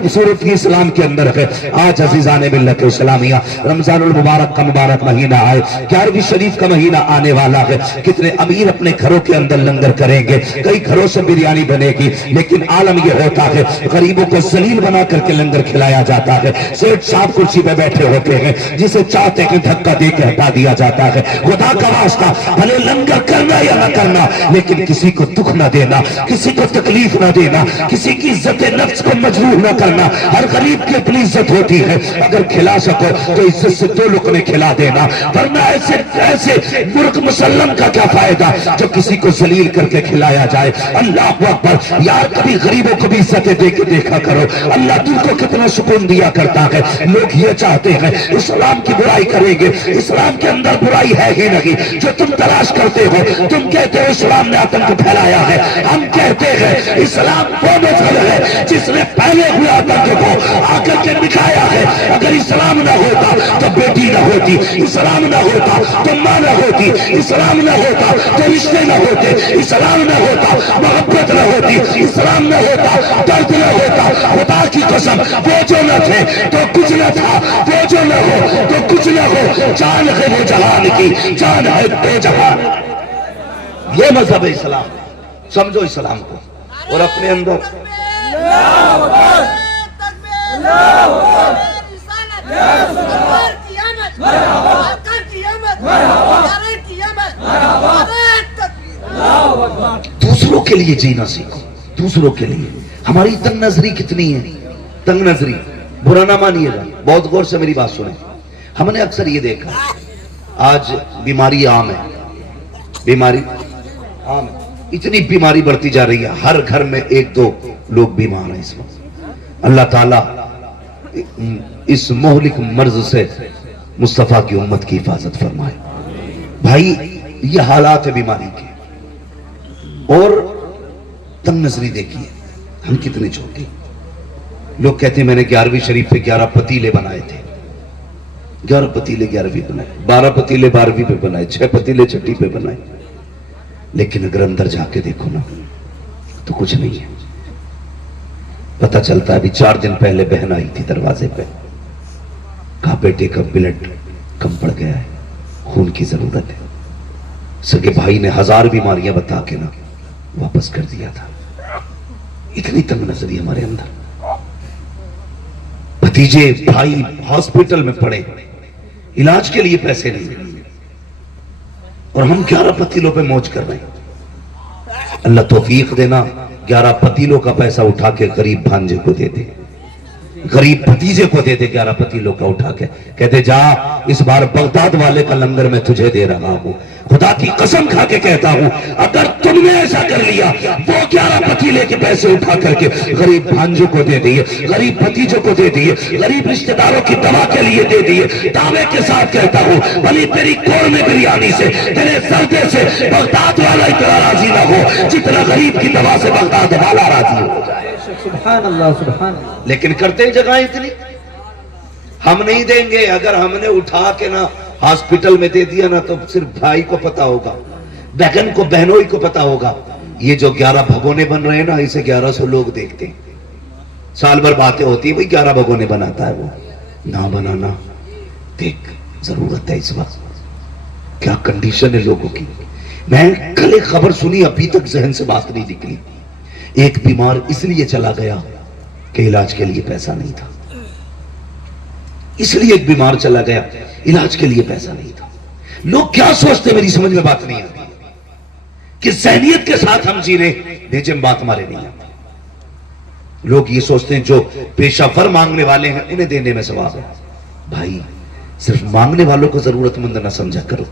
خوبصورت ہی اسلام کے اندر ہے۔ آج عزیزان ملت اسلامیہ رمضان المبارک کا مبارک مہینہ آئے، 11ویں شریف کا مہینہ آنے والا ہے۔ کتنے امیر اپنے گھروں کے اندر لنگر کریں گے، کئی گھروں سے بریانی بنے گی، لیکن عالم یہ ہوتا ہے غریبوں کو ذلیل بنا کر کے لنگر کھلایا جاتا ہے۔ سیٹھ صاحب کرسی پہ بیٹھے ہوتے ہیں، جسے چاہتے ہیں دھکا دے کے ہٹا دیا جاتا ہے۔ خدا کا واسطہ بھلے لنگر کرنا یا نہ کرنا، لیکن کسی کو دکھ نہ دینا، کسی کو تکلیف نہ دینا، کسی کی عزت نفس کو مجروح نہ کرنا۔ ہر غریب کی اپنی عزت ہوتی ہے، اگر کھلا سکو تو عزت سے 2 لقمے کھلا دینا، ورنہ ایسے مرغ مسلم کا کیا فائدہ جو کسی کو ذلیل کر کے کھلایا جائے۔ اللہ اکبر، یار کبھی غریبوں کو بھی عزتیں دے کے دیکھا کرو، اللہ تم کو کتنا سکون دیا کرتا ہے۔ لوگ یہ چاہتے ہیں اسلام کی برائی کریں گے، اسلام کے اندر برائی ہے ہی نہیں جو تم تلاش کرتے ہو۔ تم کہتے ہو اسلام نے آتنک پھیلایا ہے، ہم کہتے ہیں اسلام وہ مذہب ہے جس نے پہلے ہوئے آتنک کو آ کر کے دکھایا ہے۔ اگر اسلام نہ ہوتا تو بیٹی نہ ہوتی، اسلام نہ ہوتا تو ماں نہ ہوتی، اسلام نہ ہوتا تو رشتے نہ ہوتے، اسلام نہ ہوتا محبت نہ ہوتی، اسلام نہ ہوتا درد نہ ہوتا۔ خدا کی قسم، وہ جو نہ تھے تو کچھ نہ تھا، وہ جو نہ ہو تو کچھ نہ ہو۔ جان ہے وہ جہان کی، جان ہے دو جہان۔ یہ مذہب ہے اسلام، سمجھو اسلام کو اور اپنے اندر دوسروں کے لیے جینا سیکھو، دوسروں کے لیے۔ ہماری تنگ نظری کتنی ہے، تنگ نظری، برا نہ مانیے گا، بہت غور سے میری بات سنیں۔ ہم نے اکثر یہ دیکھا آج بیماری عام ہے، بیماری عام ہے، اتنی بیماری بڑھتی جا رہی ہے، ہر گھر میں 1-2 لوگ بیمار ہیں اس وقت۔ اللہ تعالیٰ اس مہلک مرض سے مصطفیٰ کی امت کی حفاظت فرمائے۔ بھائی یہ حالات ہے بیماری کے، اور تنگ نظری دیکھیے ہم کتنے چھوٹے۔ لوگ کہتے ہیں میں نے 11ویں شریف پہ 11 پتیلے بنائے تھے، 11 پتیلے 11ویں پہ بنائے، 12 پتیلے 12ویں پہ بنائے، 6 پتیلے 6ٹی پہ بنائے، لیکن اگر اندر جا کے دیکھو نا تو کچھ نہیں ہے۔ پتہ چلتا ہے ابھی 4 دن پہلے بہن آئی تھی دروازے پہ، کہا بیٹے کا بلڈ کم پڑ گیا ہے، خون کی ضرورت ہے۔ سگے بھائی نے 1000 بیماریاں بتا کے نا واپس کر دیا تھا۔ اتنی تنگ نظری ہمارے اندر۔ بھتیجے بھائی ہاسپٹل میں پڑے، علاج کے لیے پیسے نہیں، اور ہم 11 پتیلوں پہ موج کر رہے ہیں۔ اللہ توفیق دینا 11 پتیلوں کا پیسہ اٹھا کے غریب بھانجے کو دے دے، غریب بھتیجے کو دے دے 11 پتیلوں کا اٹھا کے، کہتے جا اس بار بغداد والے کا لنگر میں تجھے دے رہا ہوں۔ خدا کی قسم کھا کے کہتا ہوں اگر تم نے ایسا کر لیا، وہ 11 پتیلے کے پیسے اٹھا کر کے غریب بھانجوں کو دے دیے، غریب بھتیجوں کو دے دیے، غریب رشتہ داروں کی دوا کے لیے دے دیے، دعوے کے ساتھ کہتا ہوں بھلی تیری قورمے بریانی سے، تیرے سردے سے بغداد والا اتنا راضی نہ ہو جتنا غریب کی دوا سے بغداد والا راضی ہو جائے۔ سبحان اللہ، سبحان اللہ۔ لیکن کرتے ہیں جگہ اتنی، ہم نہیں دیں گے۔ اگر ہم نے اٹھا کے نا ہاسپٹل میں دے دیا نا تو صرف بھائی کو پتا ہوگا، بہن کو بہنوئی کو پتا ہوگا۔ یہ جو 11 بھگونے بن رہے ہیں نا، اسے 1100 لوگ دیکھتے ہیں، سال بھر باتیں ہوتی ہیں بھئی 11 بھگونے بناتا ہے وہ، نہ بنانا۔ دیکھ ضرورت ہے اس وقت، کیا کنڈیشن ہے لوگوں کی۔ میں کل ایک خبر سنی، ابھی تک ذہن سے بات نہیں نکلی۔ ایک بیمار اس لیے چلا گیا کہ علاج کے لیے پیسہ نہیں تھا، اس لیے ایک بیمار چلا گیا، علاج کے لیے پیسہ نہیں تھا۔ لوگ کیا سوچتے میری سمجھ میں بات نہیں آتی کہ ذہنیت کے ساتھ ہم جی رہے، بھیجیں بات ہمارے نہیں آتی۔ لوگ یہ سوچتے ہیں جو پیشہ ور مانگنے والے ہیں انہیں دینے میں ثواب ہے۔ بھائی صرف مانگنے والوں کو ضرورت مند نہ سمجھا کرو،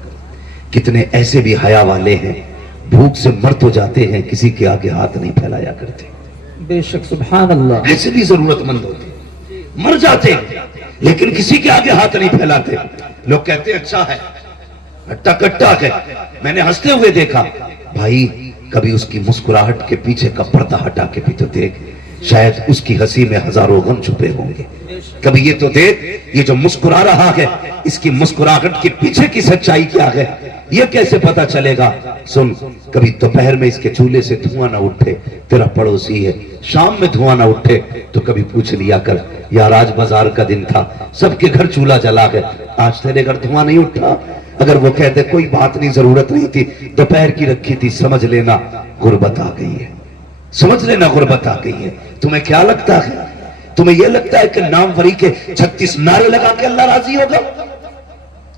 کتنے ایسے بھی حیا والے ہیں بھوک سے مر تو جاتے ہیں، کسی کے آگے ہاتھ نہیں پھیلایا کرتے۔ بے شک، سبحان اللہ۔ ایسے بھی ضرورت مند ہوتے، مر جاتے لیکن کسی کے آگے ہاتھ نہیں پھیلاتے۔ لوگ کہتے ہیں اچھا ہے، ہٹا کٹا ہے، میں نے ہنستے ہوئے دیکھا۔ بھائی کبھی اس کی مسکراہٹ کے پیچھے کا پردہ ہٹا کے بھی تو دیکھ، شاید اس کی ہنسی میں ہزاروں غم چھپے ہوں گے. کبھی یہ تو دیکھ، یہ جو مسکرا رہا ہے اس کی مسکراہٹ کے پیچھے کی سچائی کیا ہے، یہ کیسے پتا چلے گا؟ سن، کبھی دوپہر میں اس کے چولہے سے دھواں نہ اٹھے، تیرا پڑوسی ہے، شام میں دھواں نہ اٹھے تو کبھی پوچھ لیا کر، یار آج بازار کا دن تھا، سب کے گھر چولہا جلا ہے، آج تیرے گھر دھواں نہیں اٹھا؟ اگر وہ کہتے کوئی بات نہیں، ضرورت نہیں تھی، دوپہر کی رکھی تھی، سمجھ لینا غربت آ گئی ہے، سمجھ لینا غربت آ گئی ہے. تمہیں کیا لگتا ہے؟ تمہیں یہ لگتا ہے کہ نام وری کے 36 نعرے لگا کے اللہ راضی ہوگا؟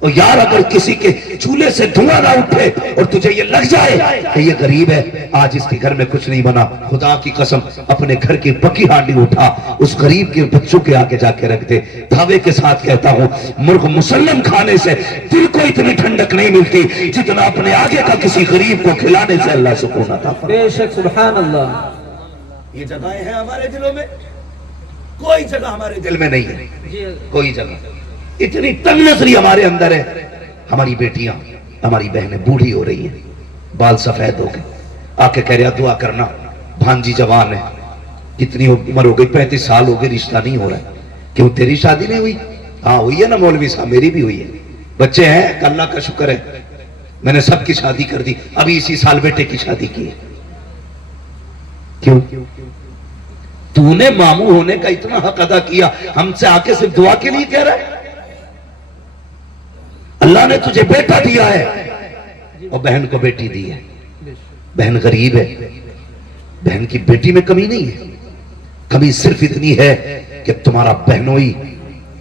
اور یار اگر کسی کے چولہے سے دھواں نہ اٹھے اور تجھے یہ لگ جائے کہ یہ غریب ہے، آج اس کے گھر میں کچھ نہیں بنا، خدا کی قسم اپنے گھر کی پکی ہانڈی اٹھا، اس غریب کے بچوں کے آگے جا کے رکھ دے. دعوے کے ساتھ کہتا ہوں، مرغ مسلم کھانے سے دل کو اتنی ٹھنڈک نہیں ملتی جتنا اپنے آگے کا کسی غریب کو کھلانے سے اللہ سکون عطا فرمائے. بے شک سبحان اللہ. یہ جگہیں ہیں ہمارے دلوں میں، کوئی جگہ ہمارے دل میں نہیں ہے، کوئی جگہ. اتنی تنگ نظری ہمارے اندر ہے. ہماری بیٹیاں، ہماری بہنیں بوڑھی ہو رہی ہیں، بال سفید ہو گئے، آ کے کہہ رہا دعا کرنا، بھانجی جوان ہے، کتنی عمر ہو گئی، 35 سال ہو گئے، رشتہ نہیں ہو رہا ہے. کیوں تیری شادی نہیں ہوئی؟ ہاں ہوئی ہے نا مولوی صاحب، میری بھی ہوئی ہے، بچے ہیں، اللہ کا شکر ہے، میں نے سب کی شادی کر دی، ابھی اسی سال بیٹے کی شادی کی ہے. کیوں؟ تو نے ماموں ہونے کا اتنا حق ادا کیا، ہم سے آ کے صرف دعا کے لیے کہہ رہا ہے؟ اللہ نے تجھے بیٹا دیا ہے اور بہن کو بیٹی دی ہے. بہن غریب ہے، بہن کی بیٹی میں کمی نہیں ہے، کمی صرف اتنی ہے کہ تمہارا بہنوئی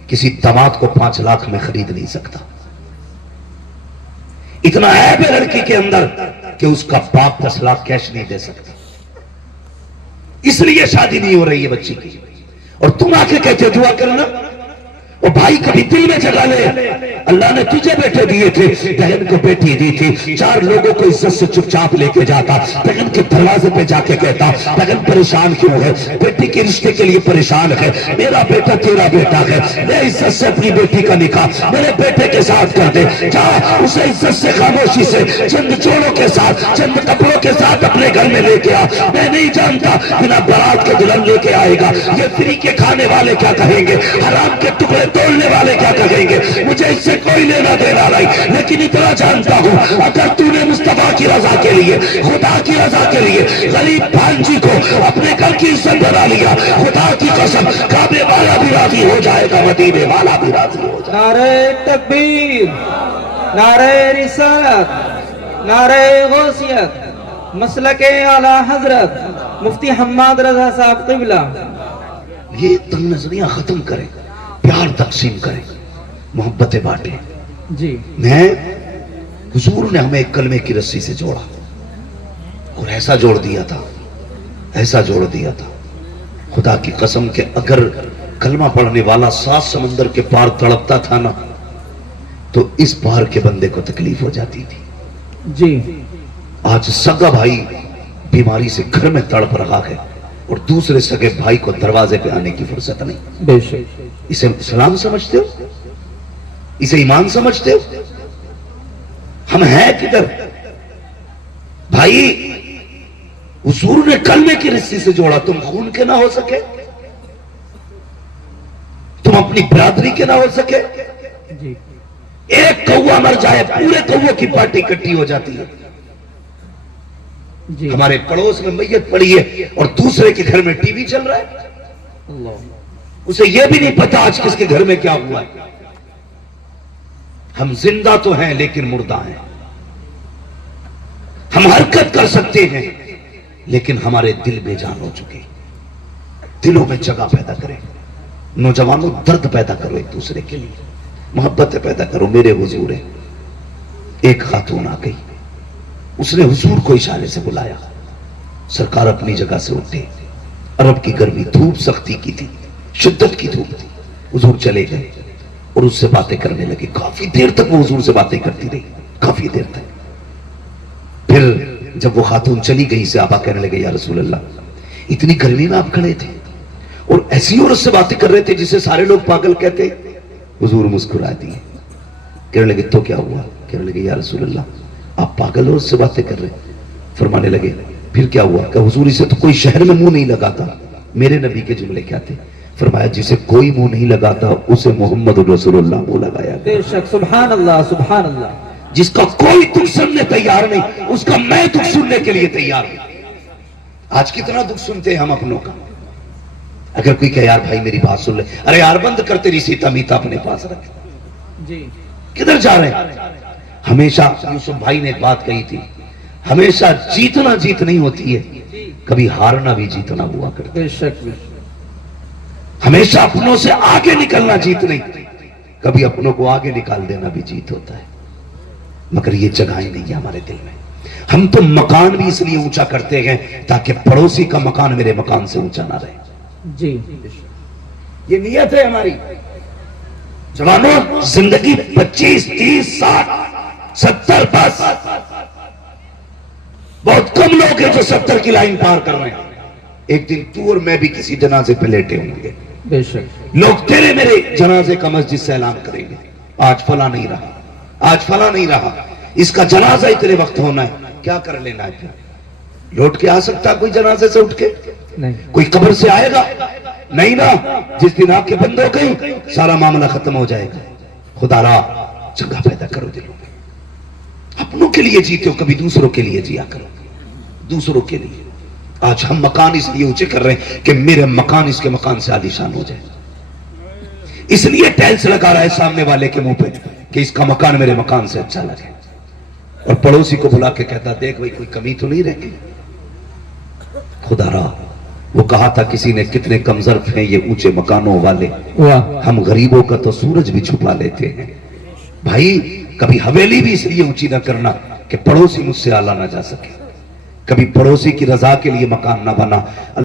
کسی داماد کو 5 لاکھ میں خرید نہیں سکتا. اتنا عیب ہے لڑکی کے اندر کہ اس کا باپ 10 لاکھ کیش نہیں دے سکتا، اس لیے شادی نہیں ہو رہی ہے بچی کی. اور تم آ کے کہتے دعا کرنا، اور بھائی کبھی دل میں جگہ لے، اللہ نے تجھے بیٹے دیے تھے، بہن کو بیٹی دی تھی، 4 لوگوں کو عزت سے چپ چاپ لے کے جاتا، بہن کے دروازے پہ جا کے کہتا بہن پریشان کیوں ہے، بیٹی کے رشتے کے لیے پریشان ہے، میرا بیٹا تیرا بیٹا ہے، میں عزت سے اپنی بیٹی کا نکاح میرے بیٹے کے ساتھ کر دے. جا اسے عزت سے خاموشی سے چند جوڑوں کے ساتھ، چند کپڑوں کے ساتھ اپنے گھر میں لے کے آ. میں نہیں جانتا بنا بارات کے دلہن لے کے آئے گا، یہ فری کے کھانے والے کیا کہیں گے، حرام کے ٹکڑے توڑنے والے کیا کہیں گے، مجھے اس سے کوئی لینا دینا نہیں، لیکن اتنا جانتا ہوں اگر تو نے مصطفیٰ کی رضا کے لیے، خدا کی رضا کے لیے غریب بھانجی کو اپنے گھر کی عزت بنا لیا، خدا کی قسم کعبے والا بھی راضی ہو جائے گا، مدینے والا بھی راضی ہو جائے گا. نعرہ تکبیر، نعرہ رسالت، نعرہ غوثیت، مسلک اعلی حضرت مفتی حماد رضا صاحب قبلہ. یہ تنگ نظریاں ختم کریں، پیار تقسیم کریں، محبتیں بانٹیں. جی میں حضور نے ہمیں ایک کلمے کی رسی سے جوڑا اور ایسا جوڑ دیا تھا، ایسا جوڑ دیا تھا، خدا کی قسم کہ اگر کلمہ پڑھنے والا 7 سمندر کے پار تڑپتا تھا نا تو اس پار کے بندے کو تکلیف ہو جاتی تھی. جی آج سگا بھائی بیماری سے گھر میں تڑپ رہا ہے اور دوسرے سگے بھائی کو دروازے پہ آنے کی فرصت نہیں. بے شک. اسے اسلام سمجھتے ہو؟ اسے ایمان سمجھتے ہو؟ ہم ہیں کدھر بھائی؟ حضور نے کلمے کی رسی سے جوڑا، تم خون کے نہ ہو سکے، تم اپنی برادری کے نہ ہو سکے. جی ایک کوا مر جائے پورے کووں کی پارٹی اکٹھی ہو جاتی ہے. جی ہمارے پڑوس میں میت پڑی ہے اور دوسرے کے گھر میں ٹی وی چل رہا ہے، اللہ. اسے یہ بھی نہیں پتا آج کس کے گھر میں کیا ہوا ہے. ہم زندہ تو ہیں لیکن مردہ ہیں، ہم حرکت کر سکتے ہیں لیکن ہمارے دل بے جان ہو چکے. دلوں میں جگہ پیدا کریں، نوجوانوں درد پیدا کرو ایک دوسرے کے لیے، محبت پیدا کرو. میرے حضور ہے، ایک خاتون آ گئی، اس نے حضور کو اشارے سے بلایا، سرکار اپنی جگہ سے اٹھے. عرب کی گرمی، دھوپ سختی کی تھی، شدت کی دھوپ تھی. حضور چلے گئے اور اس سے باتیں کرنے لگے. کافی دیر تک وہ حضور سے باتیں کرتی رہی، کافی دیر تک. پھر جب وہ خاتون چلی گئی، صحابہ کہنے لگے یا رسول اللہ اتنی گرمی میں آپ کھڑے تھے اور ایسی عورت سے باتیں کر رہے تھے جسے سارے لوگ پاگل کہتے. حضور مسکرا دیے، کہنے لگے تو کیا ہوا؟ کہنے لگے یا رسول اللہ آپ پاگل اور اس سے باتیں کر رہے. فرمانے لگے پھر کیا ہوا؟ کہ حضور اسے تو کوئی شہر میں منہ نہیں لگاتا، میرے نبی کے جملے کیا تھے؟ فرمایا جسے کوئی منہ نہیں لگاتا اسے محمد رسول اللہ منہ لگایا گیا، بے شک، سبحان اللہ سبحان اللہ، جس کا کوئی دکھ سننے تیار نہیں اس کا میں دکھ سننے کے لیے تیار ہوں۔ آج کتنا دکھ سنتے ہیں ہم اپنوں کا، اگر کوئی کہ یار بھائی میری بات سن لے، ارے یار بند کر تیری سیتا میتا اپنے پاس رکھ، جی کدھر جا رہے ہیں؟ ہمیشہ یوسف بھائی نے ایک بات کہی تھی، ہمیشہ جیتنا جیت نہیں ہوتی ہے، کبھی ہارنا بھی جیتنا ہوا کرتا ہے۔ بے شک بے شک، ہمیشہ اپنوں سے آگے نکلنا جیت نہیں، کبھی اپنوں کو آگے نکال دینا بھی جیت ہوتا ہے، مگر یہ جگہیں نہیں ہے ہمارے دل میں۔ ہم تو مکان بھی اس لیے اونچا کرتے ہیں تاکہ پڑوسی کا مکان میرے مکان سے اونچا نہ رہے، جی یہ نیت ہے ہماری۔ جوانوں، زندگی 25 30 60 70 بس، بہت کم لوگ ہیں جو 70 کی لائن پار کر رہے ہیں۔ ایک دن تو اور میں بھی کسی جنازے پہ لیٹے ہوں گے، بے شک، لوگ تیرے میرے جنازے کا مسجد سے اعلان کریں گے، آج فلاں نہیں رہا، آج فلاں نہیں رہا، اس کا جنازہ اتنے وقت ہونا ہے، کیا کر لینا ہے؟ پھر لوٹ کے آ سکتا کوئی جنازے سے اٹھ کے؟ نہیں، کوئی قبر سے آئے گا؟ نہیں نا۔ جس دن آپ کے بندوں گئی سارا معاملہ ختم ہو جائے گا۔ خدا را جگہ پیدا کرو دلوں میں، اپنوں کے لیے جیتے ہو، کبھی دوسروں کے لیے جیا کرو، دوسروں کے لیے۔ آج ہم مکان اس لیے اونچے کر رہے ہیں کہ میرے مکان اس کے مکان سے عالیشان ہو جائے، اس لیے ٹیلس لگا رہا ہے سامنے والے کے منہ پہ کہ اس کا مکان میرے مکان سے اچھا لگے، اور پڑوسی کو بلا کے کہتا دیکھ بھائی کوئی کمی تو نہیں رہ گئی۔ خدا را وہ کہا تھا کسی نے کتنے کم ظرف ہیں یہ اونچے مکانوں والے، واہ، ہم غریبوں کا تو سورج بھی چھپا لیتے ہیں۔ بھائی کبھی حویلی بھی اس لیے اونچی نہ کرنا کہ پڑوسی مجھ سے اعلیٰ نہ جا سکے، کبھی پڑوسی کی رضا کے لیے مکان نہ بنا۔